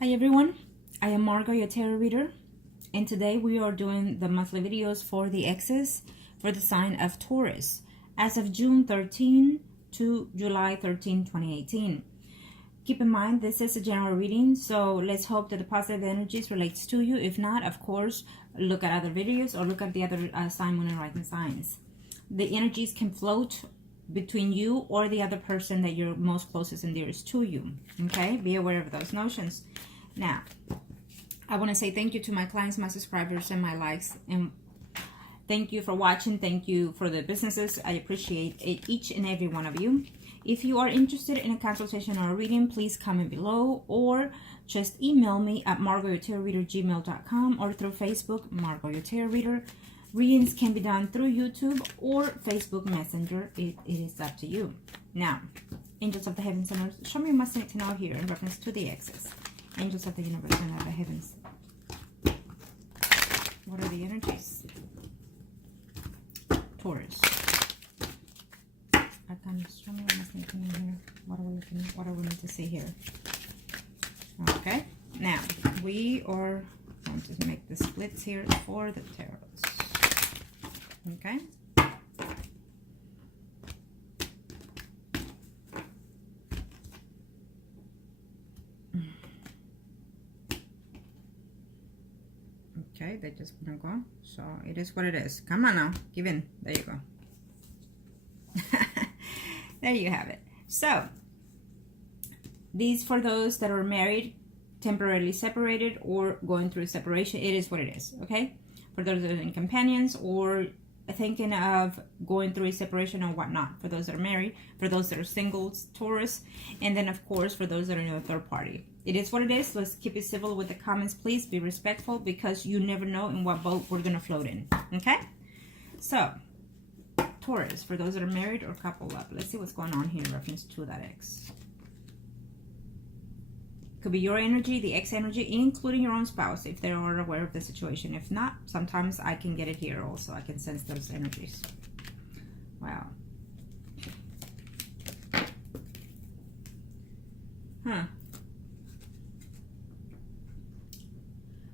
Hi everyone, I am Margot, your tarot reader, and today we are doing the monthly videos for the X's for the sign of Taurus as of June 13 to July 13, 2018. Keep in mind this is a general reading, so let's hope that the positive energies relates to you. If not, of course, look at other videos or look at the other sign, moon, and rising signs. The energies can float between you or the other person that you're most closest and dearest to you. Okay, be aware of those notions. Now, I want to say thank you to my clients, my subscribers, and my likes, and thank you for watching. Thank you for the businesses. I appreciate it, each and every one of you. If you are interested in a consultation or a reading, please comment below or just email me at MargotYourTarotReader@gmail.com or through Facebook, Margot Your Tarot Reader. Readings can be done through YouTube or Facebook Messenger. It is up to you. Now, angels of the heavens and earth, show me what I need to know here in reference to the X's. Angels of the universe and of the heavens. What are the energies? Taurus. I kind of show me what I need to know here. What are we need to see here? Okay. Now, we are going to make the splits here for the tarots. Okay. Okay, they just want to go. So it is what it is. Come on now. Give in. There you go. There you have it. So, these for those that are married, temporarily separated, or going through separation, it is what it is. Okay? For those that are in companions or thinking of going through a separation or whatnot, for those that are married, for those that are singles, Taurus, and then of course for those that are in a third party. It is what it is. Let's keep it civil with the comments, please. Be respectful, because you never know in what boat we're gonna float in. Okay? So, Taurus, for those that are married or coupled up, let's see what's going on here in reference to that X. Could be your energy, the X energy, including your own spouse, if they are aware of the situation. If not, sometimes I can get it here also. I can sense those energies. Wow. Huh.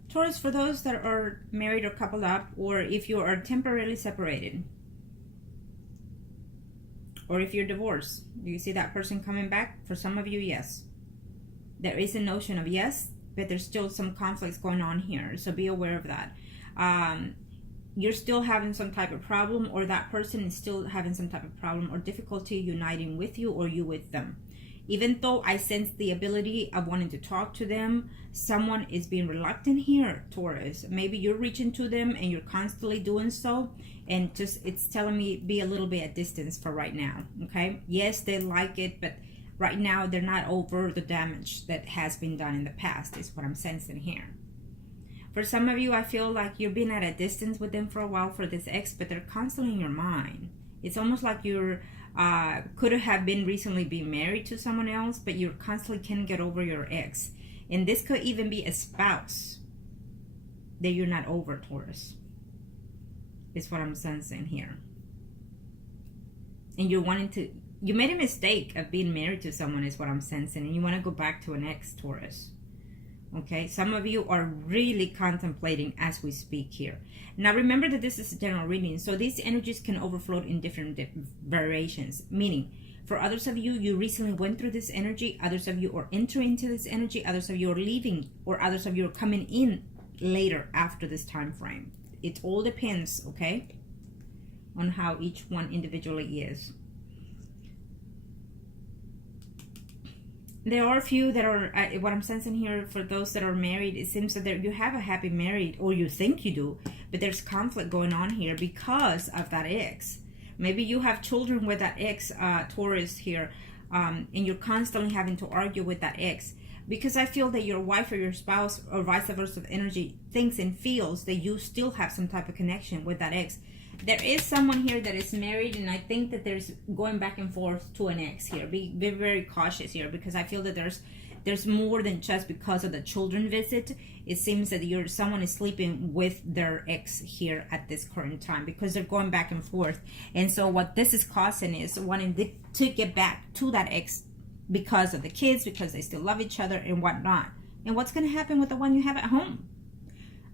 Taurus, for those that are married or coupled up, or if you are temporarily separated, or if you're divorced, do you see that person coming back? For some of you, yes. There is a notion of yes, but there's still some conflicts going on here. So be aware of that. You're still having some type of problem, or that person is still having some type of problem or difficulty uniting with you, or you with them. Even though I sense the ability of wanting to talk to them, someone is being reluctant here, Taurus. Maybe you're reaching to them and you're constantly doing so, and just it's telling me be a little bit at distance for right now. Okay? Yes, they like it, but right now they're not over the damage that has been done in the past, is what I'm sensing here. For some of you, I feel like you've been at a distance with them for a while for this X, but they're constantly in your mind. It's almost like you're could have been recently being married to someone else, but you constantly can't get over your X. And this could even be a spouse that you're not over, Taurus, is what I'm sensing here. And you're wanting to, you made a mistake of being married to someone, is what I'm sensing, and you want to go back to an ex, Taurus. Okay, some of you are really contemplating as we speak here. Now remember that this is a general reading, so these energies can overflow in different variations. Meaning, for others of you, you recently went through this energy, others of you are entering into this energy, others of you are leaving, or others of you are coming in later after this time frame. It all depends, okay, on how each one individually is. There are a few that are, what I'm sensing here, for those that are married, it seems that you have a happy married, or you think you do, but there's conflict going on here because of that X. Maybe you have children with that X, Taurus here, and you're constantly having to argue with that X, because I feel that your wife or your spouse, or vice versa of energy, thinks and feels that you still have some type of connection with that X. There is someone here that is married, and I think that there's going back and forth to an X here. Be very cautious here, because I feel that there's more than just because of the children visit. It seems that someone is sleeping with their ex here at this current time, because they're going back and forth. And so what this is causing is wanting to get back to that ex because of the kids, because they still love each other and whatnot. And what's going to happen with the one you have at home?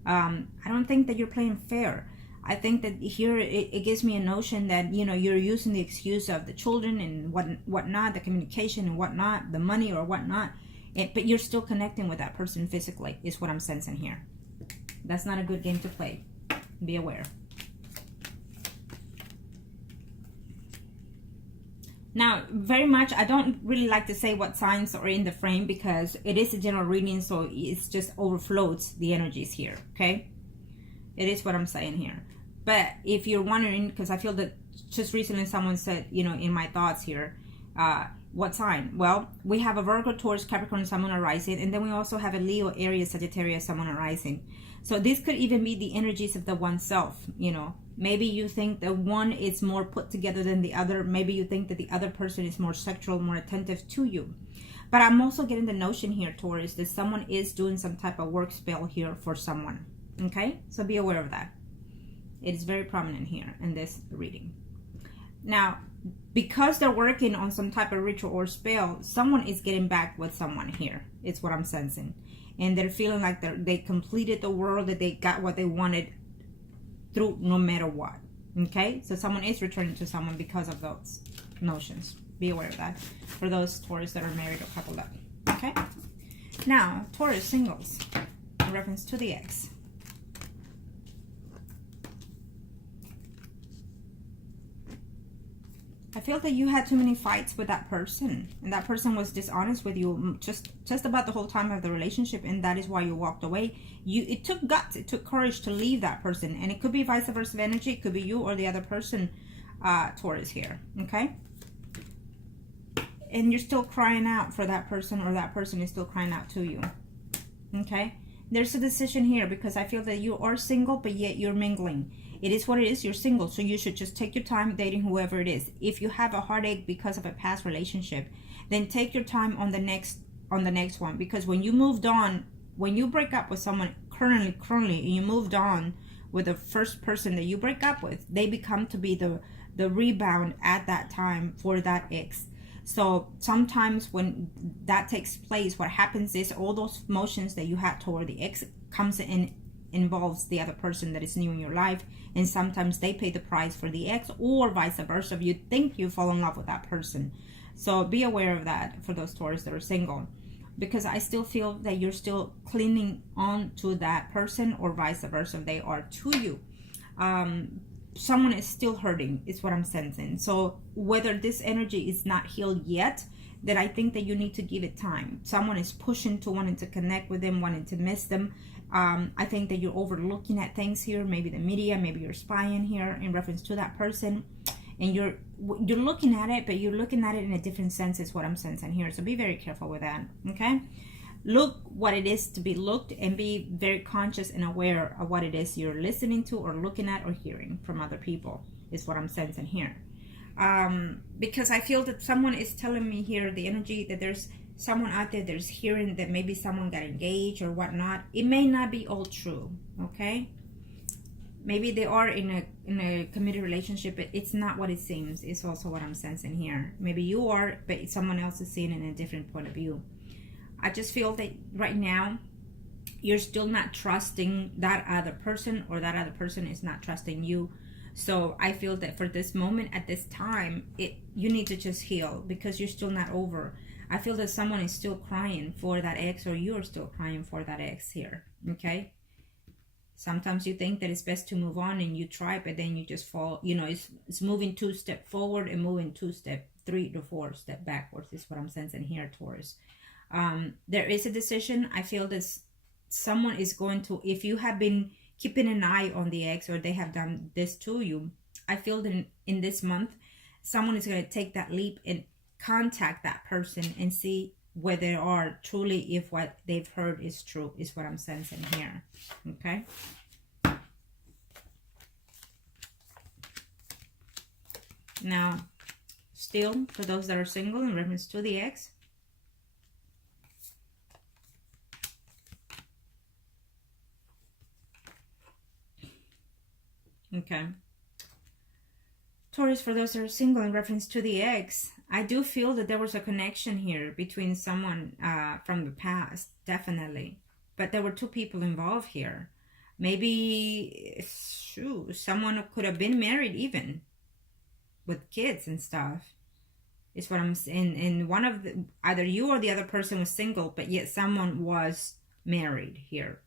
I don't think that you're playing fair. I think that here it gives me a notion that, you know, you're using the excuse of the children and whatnot, the communication and whatnot, the money or whatnot, but you're still connecting with that person physically, is what I'm sensing here. That's not a good game to play. Be aware. Now, very much, I don't really like to say what signs are in the frame because it is a general reading, so it's just overflows the energies here, okay? It is what I'm saying here. But if you're wondering, because I feel that just recently someone said, you know, in my thoughts here, what sign? Well, we have a Virgo, Taurus, Capricorn, Sun, Moon, Rising, and then we also have a Leo, Aries, Sagittarius, Sun, Moon, Rising. So this could even be the energies of the oneself, you know. Maybe you think that one is more put together than the other. Maybe you think that the other person is more sexual, more attentive to you. But I'm also getting the notion here, Taurus, that someone is doing some type of work spell here for someone. Okay? So be aware of that. It is very prominent here in this reading. Now, because they're working on some type of ritual or spell, someone is getting back with someone here. It's what I'm sensing. And they're feeling like they completed the world, that they got what they wanted through no matter what. Okay? So someone is returning to someone because of those notions. Be aware of that. For those Taurus that are married or coupled up. Okay? Now, Taurus singles. In reference to the ex. I feel that you had too many fights with that person, and that person was dishonest with you just about the whole time of the relationship, and that is why you walked away. It took guts, it took courage to leave that person, and it could be vice versa energy. It could be you or the other person, Taurus here, okay? And you're still crying out for that person, or that person is still crying out to you, okay? There's a decision here because I feel that you are single, but yet you're mingling. It is what it is. You're single, so you should just take your time dating whoever it is. If you have a heartache because of a past relationship, then take your time on the next one. Because when you moved on, when you break up with someone currently, and you moved on with the first person that you break up with, they become to be the rebound at that time for that ex. So sometimes when that takes place, what happens is all those emotions that you had toward the ex comes in, involves the other person that is new in your life, and sometimes they pay the price for the ex, or vice versa. You think you fall in love with that person. So be aware of that for those Taurus that are single, because I still feel that you're still clinging on to that person, or vice versa, they are to you. Someone is still hurting is what I'm sensing. So whether this energy is not healed yet, that I think that you need to give it time. Someone is pushing to wanting to connect with them, wanting to miss them. I think that you're overlooking at things here, maybe the media, maybe you're spying here in reference to that person, and you're looking at it, but you're looking at it in a different sense is what I'm sensing here. So be very careful with that, okay? Look what it is to be looked, and be very conscious and aware of what it is you're listening to or looking at or hearing from other people is what I'm sensing here. Because I feel that someone is telling me here, the energy, that there's someone out there that's hearing that maybe someone got engaged or whatnot. It may not be all true, okay? Maybe they are in a committed relationship, but it's not what it seems. It's also what I'm sensing here. Maybe you are, but someone else is seeing it in a different point of view. I just feel that right now you're still not trusting that other person, or that other person is not trusting you. So I feel that for this moment, at this time, you need to just heal, because you're still not over. I feel that someone is still crying for that ex, or you're still crying for that ex here, okay? Sometimes you think that it's best to move on, and you try, but then you just fall. You know, it's moving 2 steps forward and moving 3 to 4 steps backwards is what I'm sensing here, Taurus. There is a decision. I feel this someone is going to, if you have been keeping an eye on the ex, or they have done this to you, I feel that in this month, someone is going to take that leap and contact that person and see where they are truly, if what they've heard is true, is what I'm sensing here, okay? Now, still, for those that are single in reference to the ex, okay. Taurus, for those that are single in reference to the ex, I do feel that there was a connection here between someone from the past, definitely. But there were two people involved here. Maybe, shoot, someone could have been married even with kids and stuff. Is what I'm saying. And one of the, either you or the other person was single, but yet someone was married here.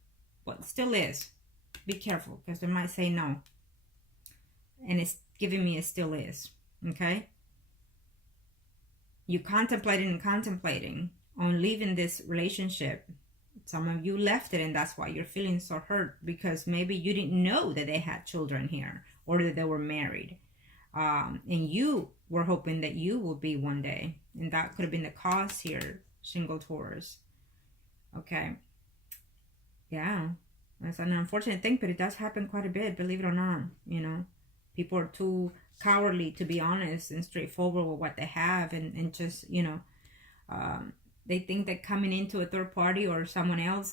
Well, it still is. Be careful, because they might say no. And it's giving me it still is. Okay? You contemplating on leaving this relationship. Some of you left it, and that's why you're feeling so hurt, because maybe you didn't know that they had children here or that they were married. And you were hoping that you will be one day. And that could have been the cause here, single Taurus. Okay. Yeah. That's an unfortunate thing, but it does happen quite a bit, believe it or not. You know, people are too cowardly to be honest and straightforward with what they have, and just, you know, they think that coming into a third party or someone else,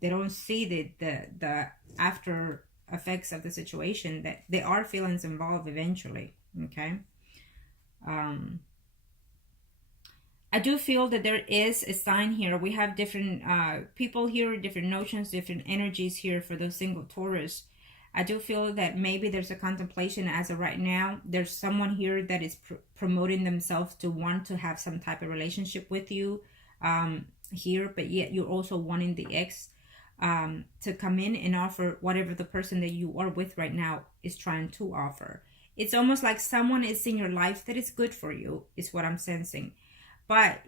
they don't see the after effects of the situation, that there are feelings involved eventually. Okay. I do feel that there is a sign here. We have different people here, different notions, different energies here for those single Taurus. I do feel that maybe there's a contemplation as of right now. There's someone here that is promoting themselves to want to have some type of relationship with you here, but yet you're also wanting the ex to come in and offer whatever the person that you are with right now is trying to offer. It's almost like someone is in your life that is good for you, is what I'm sensing. But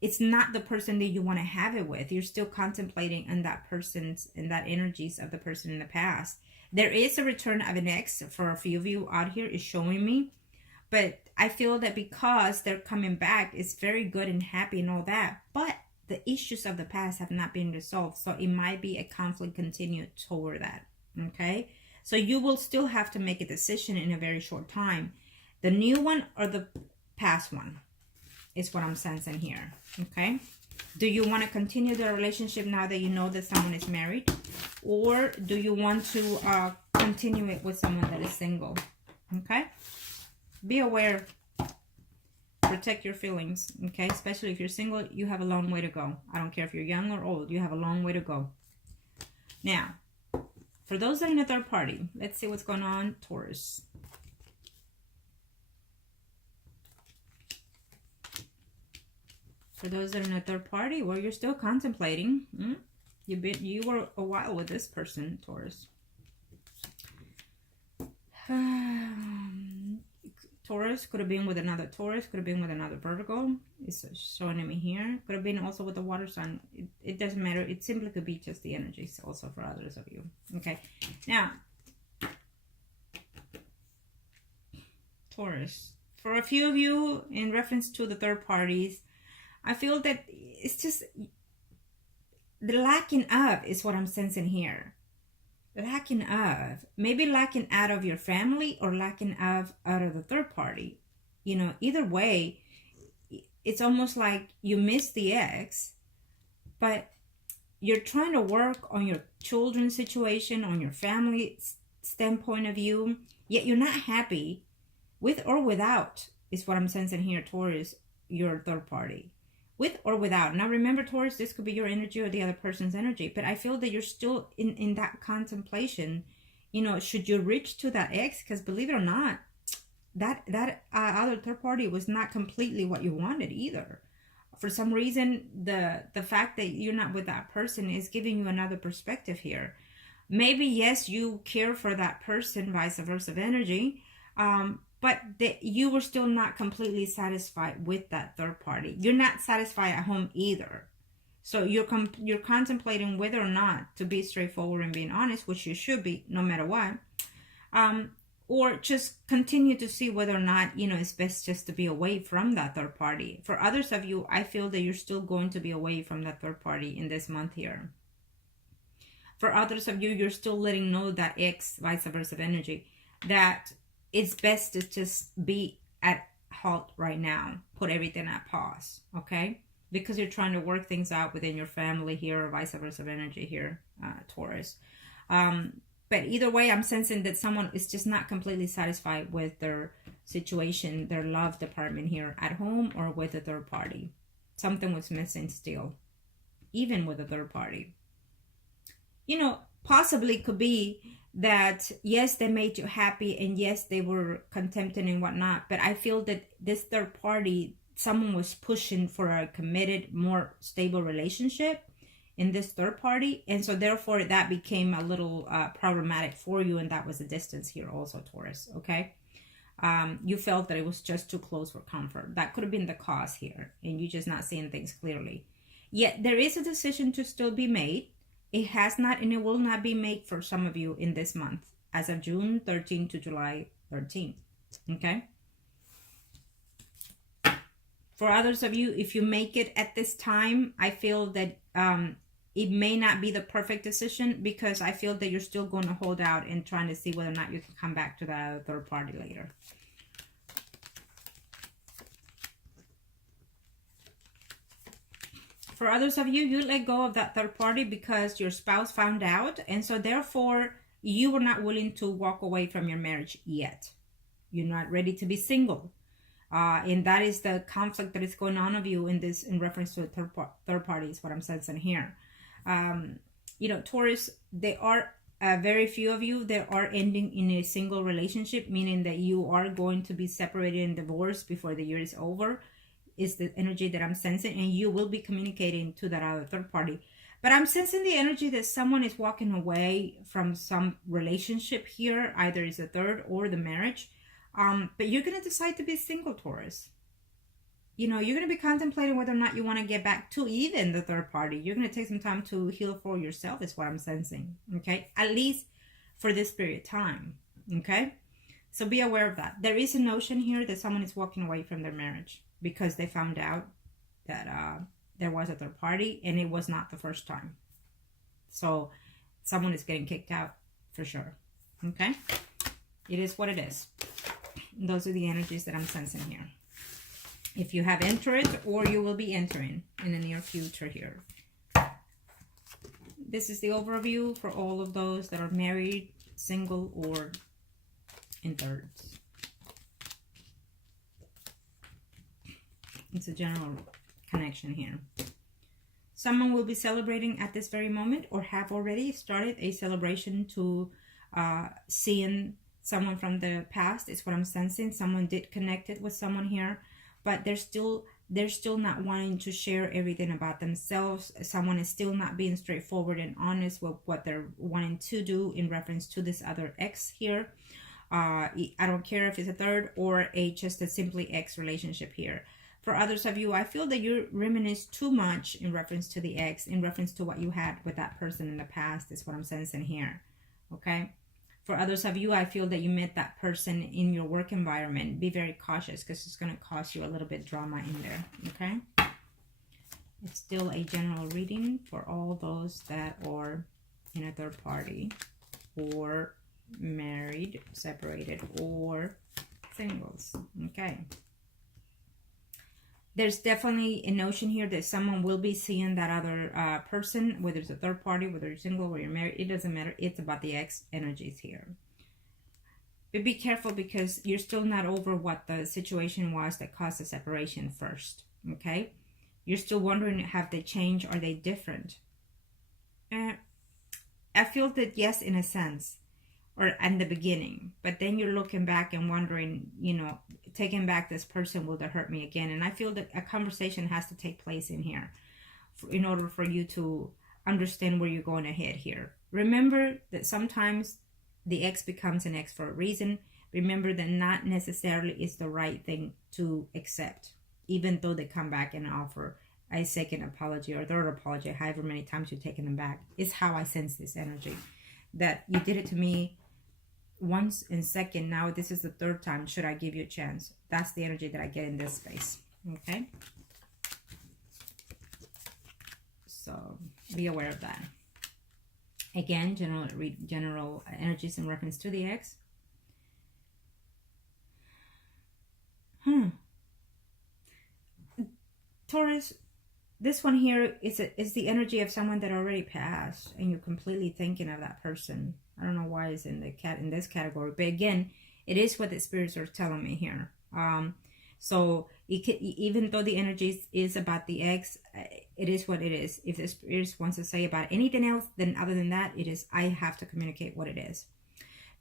it's not the person that you want to have it with. You're still contemplating on that person's and that energies of the person in the past. There is a return of an ex for a few of you out here, is showing me. But I feel that because they're coming back, it's very good and happy and all that. But the issues of the past have not been resolved. So it might be a conflict continued toward that. Okay? So you will still have to make a decision in a very short time. The new one or the past one is what I'm sensing here. Okay? Do you want to continue the relationship now that you know that someone is married? Or do you want to continue it with someone that is single? Okay? Be aware. Protect your feelings. Okay? Especially if you're single, you have a long way to go. I don't care if you're young or old. You have a long way to go. Now, for those that are in a third party, let's see what's going on, Taurus. For those that are in a third party, well, you're still contemplating. You were a while with this person, Taurus. Taurus could have been with another Taurus, could have been with another Virgo. It's showing me here. Could have been also with the water sign. It doesn't matter. It simply could be just the energies also for others of you. Okay. Now, Taurus. For a few of you, in reference to the third parties, I feel that it's just the lacking of is what I'm sensing here. Lacking of. Maybe lacking out of your family or lacking of out of the third party. You know, either way, it's almost like you miss the ex, but you're trying to work on your children's situation, on your family standpoint of view, yet you're not happy with or without, is what I'm sensing here, Taurus, your third party. With or without. Now remember, Taurus, this could be your energy or the other person's energy, but I feel that you're still in that contemplation. You know, should you reach to that ex? Because believe it or not, that other third party was not completely what you wanted either. For some reason, the fact that you're not with that person is giving you another perspective here. Maybe, yes, you care for that person, vice versa energy, but you were still not completely satisfied with that third party. You're not satisfied at home either. So you're contemplating whether or not to be straightforward and being honest, which you should be no matter what. Or just continue to see whether or not, you know, it's best just to be away from that third party. For others of you, I feel that you're still going to be away from that third party in this month here. For others of you, you're still letting know that ex, vice versa energy, that it's best to just be at halt right now. Put everything at pause, okay? Because you're trying to work things out within your family here, or vice versa energy here, Taurus. But either way, I'm sensing that someone is just not completely satisfied with their situation, their love department here at home or with a third party. something was missing still, even with a third party. You know, possibly could be that, yes, they made you happy, and yes, they were contented and whatnot, but I feel that this third party, someone was pushing for a committed, more stable relationship in this third party, and so therefore that became a little problematic for you, and that was the distance here also, Taurus. Okay, you felt that it was just too close for comfort. That could have been the cause here, and you just not seeing things clearly. Yet there is a decision to still be made. It has not, and it will not be made for some of you in this month, as of June 13 to July 13. Okay. For others of you, if you make it at this time, I feel that it may not be the perfect decision, because I feel that you're still going to hold out and trying to see whether or not you can come back to that third party later. For others of you, you let go of that third party because your spouse found out, and so therefore you were not willing to walk away from your marriage yet. You're not ready to be single. And that is the conflict that is going on of you in this, in reference to a third party, is what I'm sensing here. You know, Taurus, there are very few of you that are ending in a single relationship, meaning that you are going to be separated and divorced before the year is over, is the energy that I'm sensing, and you will be communicating to that other third party. But I'm sensing the energy that someone is walking away from some relationship here, either is a third or the marriage. But you're going to decide to be single, Taurus. You know, you're going to be contemplating whether or not you want to get back to even the third party. You're going to take some time to heal for yourself, is what I'm sensing. Okay. At least for this period of time. Okay. So be aware of that. There is a notion here that someone is walking away from their marriage because they found out that there was a third party, and it was not the first time. So someone is getting kicked out for sure. Okay. It is what it is. Those are the energies that I'm sensing here. If you have entered, or you will be entering in the near future here. This is the overview for all of those that are married, single, or in thirds. It's a general connection here. Someone will be celebrating at this very moment, or have already started a celebration to seeing someone from the past, is what I'm sensing. Someone did connect it with someone here, but they're still not wanting to share everything about themselves. Someone is still not being straightforward and honest with what they're wanting to do in reference to this other ex here. I don't care if it's a third or just a simply ex relationship here. For others of you, I feel that you reminisce too much in reference to the ex, in reference to what you had with that person in the past, is what I'm sensing here. Okay. For others of you, I feel that you met that person in your work environment. Be very cautious, because it's going to cause you a little bit drama in there. Okay. It's still a general reading for all those that are in a third party, or married, separated, or singles. Okay. There's definitely a notion here that someone will be seeing that other person, whether it's a third party, whether you're single or you're married, it doesn't matter. It's about the ex energies here. But be careful, because you're still not over what the situation was that caused the separation first. Okay? You're still wondering, have they changed? Are they different? I feel that yes, in a sense, or in the beginning, but then you're looking back and wondering, you know, taking back this person, will that hurt me again? And I feel that a conversation has to take place in here in order for you to understand where you're going ahead here. Remember that sometimes the ex becomes an ex for a reason. Remember that not necessarily is the right thing to accept, even though they come back and offer a second apology or third apology, however many times you've taken them back. Is how I sense this energy. That you did it to me once and second, now this is the third time. Should I give you a chance? That's the energy that I get in this space. Okay. So be aware of that. Again, general energies in reference to the ex. Taurus, this one here is the energy of someone that already passed, and you're completely thinking of that person. I don't know why it's in this category, but again, it is what the spirits are telling me here. So It could, even though the energy is about the ex, it is what it is. If the spirit wants to say about anything else, then other than that, it is, I have to communicate what it is.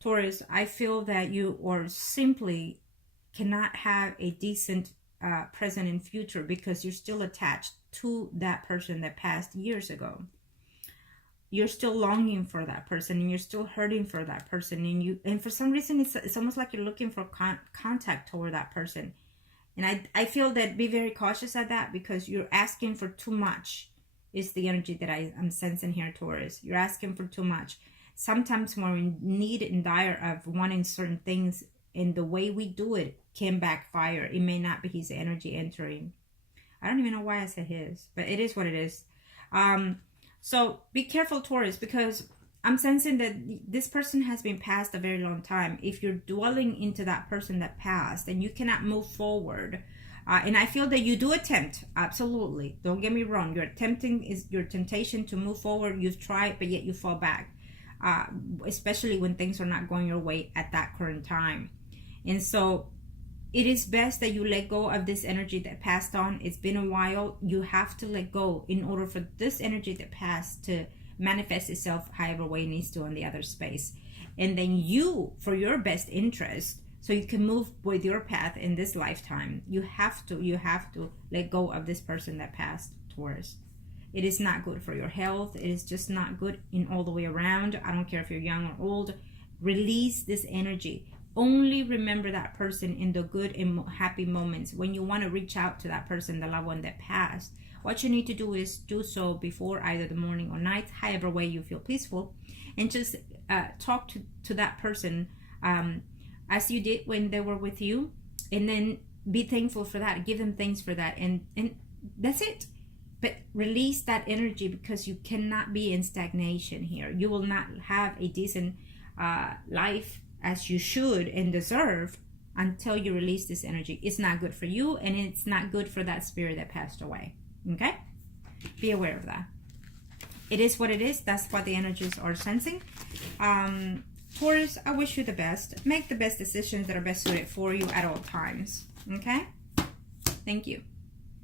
Taurus, I feel that you or simply cannot have a decent present and future because you're still attached to that person that passed years ago. You're still longing for that person, and you're still hurting for that person, and for some reason it's almost like you're looking for contact toward that person. And I feel that be very cautious at that, because you're asking for too much is the energy that I'm sensing here, Taurus. You're asking for too much. Sometimes when we're in need and dire of wanting certain things, and the way we do it can backfire. It may not be his energy entering. I don't even know why I said his, but it is what it is. So be careful, Taurus, because I'm sensing that this person has been passed a very long time. If you're dwelling into that person that passed, then you cannot move forward. And I feel that you do attempt, absolutely. Don't get me wrong. Your temptation to move forward. You've tried, but yet you fall back. Especially when things are not going your way at that current time. And so it is best that you let go of this energy that passed on. It's been a while. You have to let go in order for this energy that passed to manifest itself however way it needs to on the other space. And then you, for your best interest, so you can move with your path in this lifetime, you have to let go of this person that passed, Taurus. It is not good for your health. It is just not good in all the way around. I don't care if you're young or old. Release this energy. Only remember that person in the good and happy moments. When you want to reach out to that person, the loved one that passed, what you need to do is do so before either the morning or night, however way you feel peaceful, and just talk to that person as you did when they were with you, and then be thankful for that. Give them thanks for that, and that's it. But release that energy, because you cannot be in stagnation here. You will not have a decent life as you should and deserve until you release this energy. It's not good for you, and it's not good for that spirit that passed away. Okay? Be aware of that. It is what it is. That's what the energies are sensing. Taurus, I wish you the best. Make the best decisions that are best suited for you at all times. Okay? Thank you.